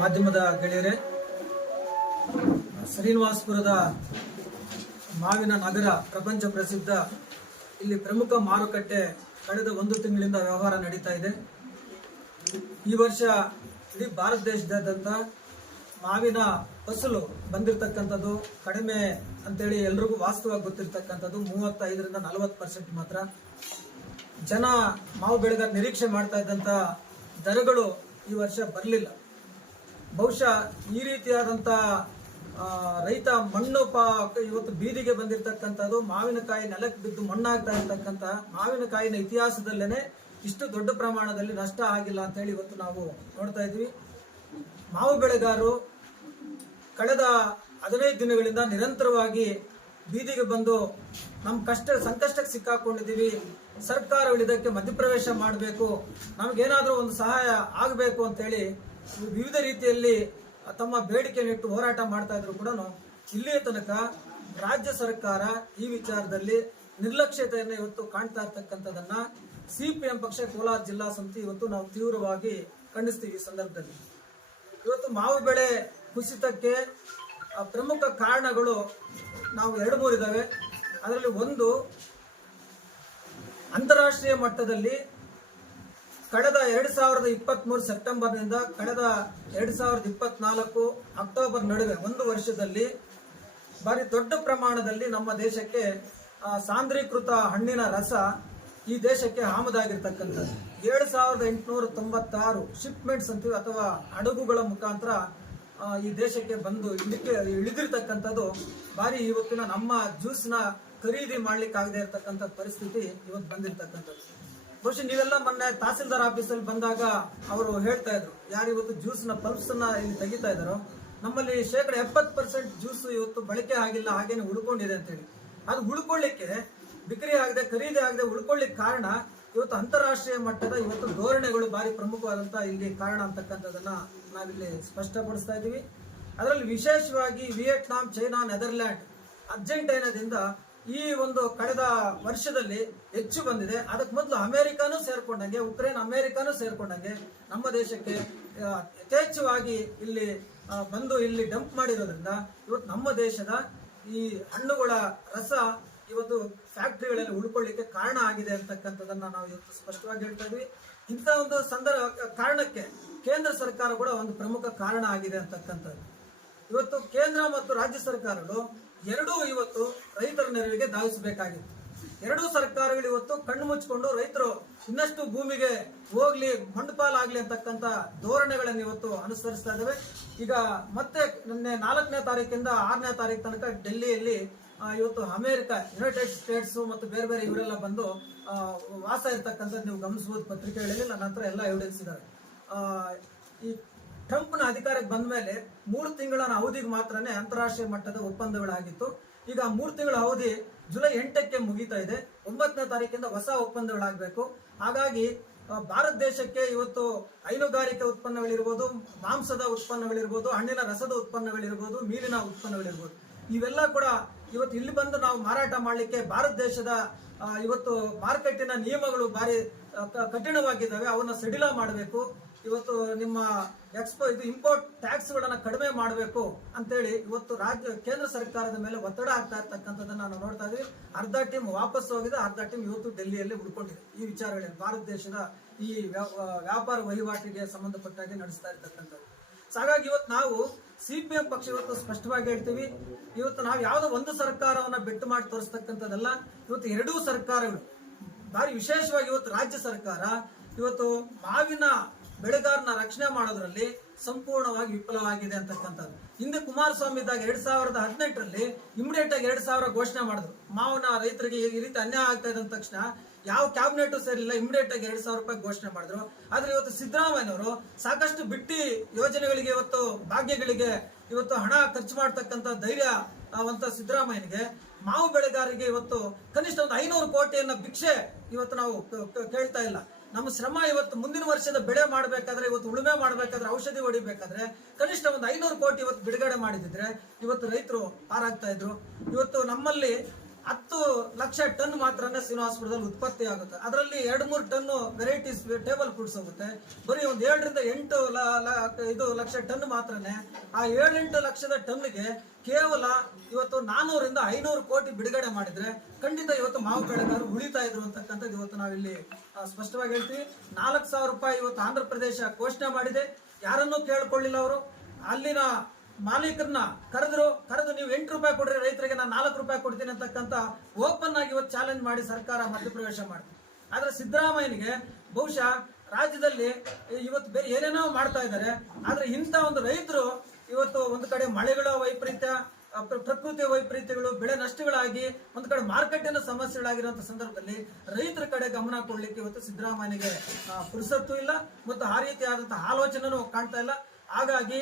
ಮಾಧ್ಯಮದ ಗೆಳೆಯರೆ, ಶ್ರೀನಿವಾಸಪುರದ ಮಾವಿನ ನಗರ ಪ್ರಪಂಚ ಪ್ರಸಿದ್ಧ, ಇಲ್ಲಿ ಪ್ರಮುಖ ಮಾರುಕಟ್ಟೆ ಕಳೆದ ಒಂದು ತಿಂಗಳಿಂದ ವ್ಯವಹಾರ ನಡೀತಾ ಇದೆ. ಈ ವರ್ಷ ಇಡೀ ಭಾರತ ದೇಶದಾದ್ಯಂತ ಮಾವಿನ ಫಸಲು ಬಂದಿರತಕ್ಕಂಥದ್ದು, ಕಡಿಮೆ ಅಂತೇಳಿ ಎಲ್ರಿಗೂ ವಾಸ್ತವವಾಗಿ ಗೊತ್ತಿರ್ತಕ್ಕಂಥದ್ದು ಮೂವತ್ತೈದರಿಂದ ನಲವತ್ತು ಪರ್ಸೆಂಟ್ ಮಾತ್ರ. ಜನ ಮಾವು ಬೆಳೆದ ನಿರೀಕ್ಷೆ ಮಾಡ್ತಾ ಇದ್ದಂಥ ದರಗಳು ಈ ವರ್ಷ ಬರಲಿಲ್ಲ. ಬಹುಶಃ ಈ ರೀತಿಯಾದಂಥ ರೈತ ಮಣ್ಣು ಇವತ್ತು ಬೀದಿಗೆ ಬಂದಿರತಕ್ಕಂಥದ್ದು, ಮಾವಿನಕಾಯಿ ನೆಲಕ್ಕೆ ಬಿದ್ದು ಮಣ್ಣಾಗ್ತಾ ಇರ್ತಕ್ಕಂಥ ಮಾವಿನಕಾಯಿನ ಇತಿಹಾಸದಲ್ಲೇನೆ ಇಷ್ಟು ದೊಡ್ಡ ಪ್ರಮಾಣದಲ್ಲಿ ನಷ್ಟ ಆಗಿಲ್ಲ ಅಂತ ಹೇಳಿ ಇವತ್ತು ನಾವು ನೋಡ್ತಾ ಇದ್ವಿ ಮಾವು ಬೆಳೆಗಾರರು ಕಳೆದ ಹದಿನೈದು ದಿನಗಳಿಂದ ನಿರಂತರವಾಗಿ ಬೀದಿಗೆ ಬಂದು ನಮ್ಮ ಕಷ್ಟ, ಸಂಕಷ್ಟಕ್ಕೆ ಸಿಕ್ಕಾಕೊಂಡಿದ್ದೀವಿ. ಸರ್ಕಾರಗಳು ಇದಕ್ಕೆ ಮಧ್ಯಪ್ರವೇಶ ಮಾಡಬೇಕು. ನಮಗೇನಾದರೂ ಒಂದು ಸಹಾಯ ಆಗಬೇಕು ಅಂತೇಳಿ ವಿವಿಧ ರೀತಿಯಲ್ಲಿ ತಮ್ಮ ಬೇಡಿಕೆಯನ್ನಿಟ್ಟು ಹೋರಾಟ ಮಾಡ್ತಾ ಇದ್ರು ಕೂಡ ಇಲ್ಲಿಯ ತನಕ ರಾಜ್ಯ ಸರ್ಕಾರ ಈ ವಿಚಾರದಲ್ಲಿ ನಿರ್ಲಕ್ಷ್ಯತೆಯನ್ನು ಇವತ್ತು ಕಾಣ್ತಾ ಇರ್ತಕ್ಕಂಥದನ್ನ ಸಿಪಿಎಂ ಪಕ್ಷ ಕೋಲಾರ ಜಿಲ್ಲಾ ಸಮಿತಿ ಇವತ್ತು ನಾವು ತೀವ್ರವಾಗಿ ಖಂಡಿಸ್ತೀವಿ ಈ ಸಂದರ್ಭದಲ್ಲಿ. ಇವತ್ತು ಮಾವು ಬೆಳೆ ಕುಸಿತಕ್ಕೆ ಪ್ರಮುಖ ಕಾರಣಗಳು ನಾವು ಎರಡು ಮೂರು ಇದಾವೆ. ಅದರಲ್ಲಿ ಒಂದು ಅಂತಾರಾಷ್ಟ್ರೀಯ ಮಟ್ಟದಲ್ಲಿ ಕಳೆದ ಎರಡ್ ಸಾವಿರದ ಇಪ್ಪತ್ತ್ ಮೂರು ಸೆಪ್ಟೆಂಬರ್ನಿಂದ ಕಳೆದ ಎರಡ್ ಸಾವಿರದ ಇಪ್ಪತ್ನಾಲ್ಕು ಅಕ್ಟೋಬರ್ ನಡುವೆ ಒಂದು ವರ್ಷದಲ್ಲಿ ಭಾರಿ ದೊಡ್ಡ ಪ್ರಮಾಣದಲ್ಲಿ ನಮ್ಮ ದೇಶಕ್ಕೆ ಸಾಂದ್ರೀಕೃತ ಹಣ್ಣಿನ ರಸ ಈ ದೇಶಕ್ಕೆ ಆಮದಾಗಿರ್ತಕ್ಕಂಥದ್ದು. ಏಳು ಸಾವಿರದ ಎಂಟುನೂರ ತೊಂಬತ್ತಾರು ಶಿಪ್ಮೆಂಟ್ಸ್ ಅಂತೀವಿ, ಅಥವಾ ಹಡಗುಗಳ ಮುಖಾಂತರ ಈ ದೇಶಕ್ಕೆ ಬಂದು ಇಳಿಕೆ, ಇಳಿದಿರ್ತಕ್ಕಂಥದ್ದು ಬಾರಿ ಇವತ್ತಿನ ನಮ್ಮ ಜ್ಯೂಸ್ನ ಖರೀದಿ ಮಾಡ್ಲಿಕ್ಕೆ ಆಗದೆ ಇರತಕ್ಕಂಥ ಪರಿಸ್ಥಿತಿ ಇವತ್ತು ಬಂದಿರತಕ್ಕಂಥದ್ದು. ಬಹುಶಃ ನೀವೆಲ್ಲ ಮೊನ್ನೆ ತಹಸೀಲ್ದಾರ್ ಆಫೀಸಲ್ಲಿ ಬಂದಾಗ ಅವರು ಹೇಳ್ತಾ ಇದ್ರು. ಯಾರು ಇವತ್ತು ಜ್ಯೂಸ್ನ ಪಲ್ಪ್ಸ್ ಅನ್ನ ಇಲ್ಲಿ ತೆಗಿತಾ ಇದ್ದಾರೋ? ನಮ್ಮಲ್ಲಿ ಶೇಕಡ ಎಪ್ಪತ್ತು ಪರ್ಸೆಂಟ್ ಜ್ಯೂಸ್ ಇವತ್ತು ಬಳಕೆ ಆಗಿಲ್ಲ, ಹಾಗೇನೆ ಉಳ್ಕೊಂಡಿದೆ ಅಂತ ಹೇಳಿ ಅದು ಉಳ್ಕೊಳ್ಳಿಕ್ಕೆ, ಬಿಕ್ರಿ ಆಗದೆ, ಖರೀದಿ ಆಗದೆ ಉಳ್ಕೊಳ್ಳಿಕ್ಕೆ ಕಾರಣ ಇವತ್ತು ಅಂತಾರಾಷ್ಟ್ರೀಯ ಮಟ್ಟದ ಇವತ್ತು ಧೋರಣೆಗಳು ಭಾರಿ ಪ್ರಮುಖವಾದಂಥ ಇಲ್ಲಿ ಕಾರಣ ಅಂತಕ್ಕಂಥದ್ದನ್ನ ನಾವಿಲ್ಲಿ ಸ್ಪಷ್ಟಪಡಿಸ್ತಾ ಇದ್ದೀವಿ. ಅದರಲ್ಲಿ ವಿಶೇಷವಾಗಿ ವಿಯೆಟ್ನಾಂ, ಚೈನಾ, ನೆದರ್ಲ್ಯಾಂಡ್ ಅರ್ಜೆಂಟೈನಾದಿಂದ ಈ ಒಂದು ಕಳೆದ ವರ್ಷದಲ್ಲಿ ಹೆಚ್ಚು ಬಂದಿದೆ. ಅದಕ್ಕೆ ಮೊದಲು ಅಮೆರಿಕಾನು ಸೇರ್ಕೊಂಡಂಗೆ, ಉಕ್ರೇನ್ ಅಮೆರಿಕಾನು ಸೇರ್ಕೊಂಡಂಗೆ ನಮ್ಮ ದೇಶಕ್ಕೆ ಯಥೇಚ್ಛವಾಗಿ ಇಲ್ಲಿ ಬಂದು ಇಲ್ಲಿ ಡಂಪ್ ಮಾಡಿರೋದ್ರಿಂದ ಇವತ್ತು ನಮ್ಮ ದೇಶದ ಈ ಹಣ್ಣುಗಳ ರಸ ಇವತ್ತು ಫ್ಯಾಕ್ಟ್ರಿಗಳಲ್ಲಿ ಉಳ್ಕೊಳ್ಳಿಕ್ಕೆ ಕಾರಣ ಆಗಿದೆ ಅಂತಕ್ಕಂಥದನ್ನ ನಾವು ಇವತ್ತು ಸ್ಪಷ್ಟವಾಗಿ ಹೇಳ್ತಾ ಇದ್ವಿ. ಇಂಥ ಒಂದು ಸಂದರ್ಭ, ಕಾರಣಕ್ಕೆ ಕೇಂದ್ರ ಸರ್ಕಾರ ಕೂಡ ಒಂದು ಪ್ರಮುಖ ಕಾರಣ ಆಗಿದೆ ಅಂತಕ್ಕಂಥದ್ದು. ಇವತ್ತು ಕೇಂದ್ರ ಮತ್ತು ರಾಜ್ಯ ಸರ್ಕಾರಗಳು ಎರಡೂ ಇವತ್ತು ರೈತರ ನೆರವಿಗೆ ಧಾವಿಸಬೇಕಾಗಿತ್ತು. ಎರಡೂ ಸರ್ಕಾರಗಳು ಇವತ್ತು ಕಣ್ಣು ಮುಚ್ಚಿಕೊಂಡು ರೈತರು ಇನ್ನಷ್ಟು ಭೂಮಿಗೆ ಹೋಗ್ಲಿ ಮಂಡಪಾಲಾಗ್ಲಿ ಅಂತಕ್ಕಂಥ ಧೋರಣೆಗಳನ್ನು ಇವತ್ತು ಅನುಸರಿಸ್ತಾ ಇದ್ದಾವೆ ಈಗ ಮತ್ತೆ ನಿನ್ನೆ ನಾಲ್ಕನೇ ತಾರೀಕಿಂದ ಆರನೇ ತಾರೀಕು ತನಕ ಡೆಲ್ಲಿಯಲ್ಲಿ ಇವತ್ತು ಅಮೆರಿಕ ಯುನೈಟೆಡ್ ಸ್ಟೇಟ್ಸ್ ಮತ್ತು ಬೇರೆ ಬೇರೆ ಇವರೆಲ್ಲ ಬಂದು ವಾಸ ಇರ್ತಕ್ಕಂಥದ್ದು ನೀವು ಗಮನಿಸಬಹುದು ಪತ್ರಿಕೆಗಳಲ್ಲಿ. ನನ್ನ ಹತ್ರ ಎಲ್ಲ ಎವಿಡೆನ್ಸ್ ಇದ್ದಾರೆ ಈ ಟ್ರಂಪ್ನ ಅಧಿಕಾರಕ್ಕೆ ಬಂದ ಮೇಲೆ ಮೂರು ತಿಂಗಳ ಅವಧಿಗೆ ಮಾತ್ರನೇ ಅಂತಾರಾಷ್ಟ್ರೀಯ ಮಟ್ಟದ ಒಪ್ಪಂದಗಳಾಗಿತ್ತು. ಈಗ ಮೂರು ತಿಂಗಳ ಅವಧಿ ಜುಲೈ ಎಂಟಕ್ಕೆ ಮುಗಿತಾ ಇದೆ. ಒಂಬತ್ತನೇ ತಾರೀಕಿಂದ ಹೊಸ ಒಪ್ಪಂದಗಳಾಗಬೇಕು. ಹಾಗಾಗಿ ಭಾರತ ದೇಶಕ್ಕೆ ಇವತ್ತು ಹೈನುಗಾರಿಕೆ ಉತ್ಪನ್ನಗಳಿರ್ಬೋದು, ಮಾಂಸದ ಉತ್ಪನ್ನಗಳಿರ್ಬೋದು, ಹಣ್ಣಿನ ರಸದ ಉತ್ಪನ್ನಗಳಿರ್ಬೋದು, ಮೀನಿನ ಉತ್ಪನ್ನಗಳಿರ್ಬೋದು. ಇವೆಲ್ಲ ಕೂಡ ಇವತ್ತು ಇಲ್ಲಿ ಬಂದು ನಾವು ಮಾರಾಟ ಮಾಡಲಿಕ್ಕೆ ಭಾರತ ದೇಶದ ಇವತ್ತು ಮಾರ್ಕೆಟಿನ ನಿಯಮಗಳು ಭಾರಿ ಕಠಿಣವಾಗಿದ್ದಾವೆ. ಅವನ್ನ ಸಡಿಲ ಮಾಡಬೇಕು. ಇವತ್ತು ನಿಮ್ಮ ಎಕ್ಸ್ಪೋ ಇದು ಇಂಪೋರ್ಟ್ ಟ್ಯಾಕ್ಸ್ ಗಳನ್ನ ಕಡಿಮೆ ಮಾಡಬೇಕು ಅಂತೇಳಿ ಇವತ್ತು ರಾಜ್ಯ, ಕೇಂದ್ರ ಸರ್ಕಾರದ ಮೇಲೆ ಒತ್ತಡ ಆಗ್ತಾ ಇರ್ತಕ್ಕಂಥದ್ದನ್ನ ನಾವು ನೋಡ್ತಾ ಇದೀವಿ ಅರ್ಧ ಟೀಮ್ ವಾಪಸ್ ಹೋಗಿದೆ, ಅರ್ಧ ಟೀಮ್ ಇವತ್ತು ಡೆಲ್ಲಿಯಲ್ಲಿ ಉಳ್ಕೊಂಡಿದೆ ಈ ವಿಚಾರಗಳಲ್ಲಿ ಭಾರತ ದೇಶದ ಈ ವ್ಯಾ- ವ್ಯಾಪಾರ ವಹಿವಾಟಿಗೆ ಸಂಬಂಧಪಟ್ಟಾಗಿ ನಡೆಸ್ತಾ ಇರ್ತಕ್ಕಂಥದ್ದು. ಸೊ ಹಾಗಾಗಿ ಇವತ್ತು ನಾವು ಸಿಪಿಎಂ ಪಕ್ಷ ಇವತ್ತು ಸ್ಪಷ್ಟವಾಗಿ ಹೇಳ್ತೀವಿ. ಇವತ್ತು ನಾವು ಯಾವುದೋ ಒಂದು ಸರ್ಕಾರವನ್ನ ಬೆಟ್ಟು ಮಾಡಿ ತೋರಿಸ್ತಕ್ಕಂಥದ್ದಲ್ಲ. ಇವತ್ತು ಎರಡೂ ಸರ್ಕಾರಗಳು, ಭಾರಿ ವಿಶೇಷವಾಗಿ ಇವತ್ತು ರಾಜ್ಯ ಸರ್ಕಾರ, ಇವತ್ತು ಮಾವಿನ ಬೆಳೆಗಾರನ ರಕ್ಷಣೆ ಮಾಡೋದ್ರಲ್ಲಿ ಸಂಪೂರ್ಣವಾಗಿ ವಿಫಲವಾಗಿದೆ ಅಂತಕ್ಕಂಥದ್ದು. ಹಿಂದೆ ಕುಮಾರಸ್ವಾಮಿ ಇದ್ದಾಗ ಎರಡ್ ಸಾವಿರದ ಹದಿನೆಂಟರಲ್ಲಿ ಇಮಿಡಿಯೇಟ್ ಆಗಿ ಎರಡ್ ಸಾವಿರ ಘೋಷಣೆ ಮಾಡಿದ್ರು. ಮಾವನ ರೈತರಿಗೆ ಈ ರೀತಿ ಅನ್ಯಾಯ ಆಗ್ತಾ ಇದೆ ಅಂದ ತಕ್ಷಣ ಯಾವ ಕ್ಯಾಬಿನೆಟ್ ಸೇರಿಲ್ಲ ಇಮಿಡಿಯೇಟ್ ಆಗಿ ಎರಡ್ ಸಾವಿರ ರೂಪಾಯಿ ಘೋಷಣೆ ಮಾಡಿದ್ರು. ಆದ್ರೆ ಇವತ್ತು ಸಿದ್ದರಾಮಯ್ಯನವರು ಸಾಕಷ್ಟು ಬಿಟ್ಟಿ ಯೋಜನೆಗಳಿಗೆ ಇವತ್ತು, ಭಾಗ್ಯಗಳಿಗೆ ಇವತ್ತು ಹಣ ಖರ್ಚು ಮಾಡ್ತಕ್ಕಂಥ ಧೈರ್ಯ ಅವಂತ ಸಿದ್ದರಾಮಯ್ಯನಿಗೆ ಮಾವು ಬೆಳೆಗಾರರಿಗೆ ಇವತ್ತು ಕನಿಷ್ಠ ಒಂದು ಐನೂರು ಕೋಟಿಯನ್ನ ಭಿಕ್ಷೆ ಇವತ್ತು ನಾವು ಕೇಳ್ತಾ ಇಲ್ಲ. ನಮ್ಮ ಶ್ರಮ ಇವತ್ತು ಮುಂದಿನ ವರ್ಷದ ಬೆಳೆ ಮಾಡಬೇಕಾದ್ರೆ, ಇವತ್ತು ಉಳುಮೆ ಮಾಡಬೇಕಾದ್ರೆ, ಔಷಧಿ ಹೊಡಿಬೇಕಾದ್ರೆ ಕನಿಷ್ಠ ಒಂದು ಐನೂರು ಕೋಟಿ ಇವತ್ತು ಬಿಡುಗಡೆ ಮಾಡಿದ್ರೆ ಇವತ್ತು ರೈತರು ಪಾರಾಗ್ತಾ ಇದ್ರು. ಇವತ್ತು ನಮ್ಮಲ್ಲಿ ಹತ್ತು ಲಕ್ಷ ಟನ್ ಮಾತ್ರನೇ ಶ್ರೀನಿವಾಸಪುರದಲ್ಲಿ ಉತ್ಪತ್ತಿ ಆಗುತ್ತೆ. ಅದರಲ್ಲಿ ಎರಡು ಮೂರು ಟನ್ ವೆರೈಟೀಸ್ ಟೇಬಲ್ ಫುಡ್ಸ್ ಹೋಗುತ್ತೆ. ಬರೀ ಒಂದು ಏಳರಿಂದ ಎಂಟು ಇದು ಲಕ್ಷ ಟನ್ ಮಾತ್ರನೇ ಆ ಏಳೆಂಟು ಲಕ್ಷದ ಟನ್ಗೆ ಕೇವಲ ಇವತ್ತು ನಾನೂರಿಂದ ಐನೂರು ಕೋಟಿ ಬಿಡುಗಡೆ ಮಾಡಿದ್ರೆ ಖಂಡಿತ ಇವತ್ತು ಮಾವು ಬೆಳೆಗಾರರು ಉಳಿತಾ ಇದ್ರು ಅಂತಕ್ಕಂಥದ್ದು ಇವತ್ತು ನಾವಿಲ್ಲಿ ಸ್ಪಷ್ಟವಾಗಿ ಹೇಳ್ತೀವಿ. ನಾಲ್ಕು ಸಾವಿರ ರೂಪಾಯಿ ಇವತ್ತು ಆಂಧ್ರ ಪ್ರದೇಶ ಘೋಷಣೆ ಮಾಡಿದೆ. ಯಾರನ್ನೂ ಕೇಳ್ಕೊಳ್ಳಿಲ್ಲ ಅವರು. ಅಲ್ಲಿನ ಮಾಲೀಕರನ್ನ ಕರೆದ್ರು, ಕರೆದು ನೀವು ಎಂಟು ರೂಪಾಯಿ ಕೊಡ್ರಿ, ರೈತರಿಗೆ ನಾನು ನಾಲ್ಕು ರೂಪಾಯಿ ಕೊಡ್ತೀನಿ ಅಂತಕ್ಕಂಥ ಓಪನ್ ಆಗಿ ಇವತ್ತು ಚಾಲೆಂಜ್ ಮಾಡಿ ಸರ್ಕಾರ ಮಧ್ಯಪ್ರವೇಶ ಮಾಡಿದೆ ಆದ್ರೆ ಸಿದ್ದರಾಮಯ್ಯನಿಗೆ ಬಹುಶಃ ರಾಜ್ಯದಲ್ಲಿ ಇವತ್ತು ಬೇರೆ ಏನೇನೋ ಮಾಡ್ತಾ ಇದ್ದಾರೆ. ಆದ್ರೆ ಇಂಥ ಒಂದು ರೈತರು ಇವತ್ತು ಒಂದು ಕಡೆ ಮಳೆಗಳ ವೈಪರೀತ್ಯ ಪ್ರಕೃತಿಯ ಪ್ರಕೃತಿ ವೈಪರೀತ್ಯಗಳು, ಬೆಳೆ ನಷ್ಟಗಳಾಗಿ ಒಂದು ಕಡೆ ಮಾರುಕಟ್ಟೆನ ಸಮಸ್ಯೆಗಳಾಗಿರುವಂತ ಸಂದರ್ಭದಲ್ಲಿ ರೈತರ ಕಡೆ ಗಮನ ಕೊಡ್ಲಿಕ್ಕೆ ಇವತ್ತು ಸಿದ್ದರಾಮಯ್ಯನಿಗೆ ಪುರುಸತ್ತು ಇಲ್ಲ, ಮತ್ತು ಆ ರೀತಿಯಾದಂತಹ ಆಲೋಚನೆನೂ ಕಾಣ್ತಾ ಇಲ್ಲ. ಹಾಗಾಗಿ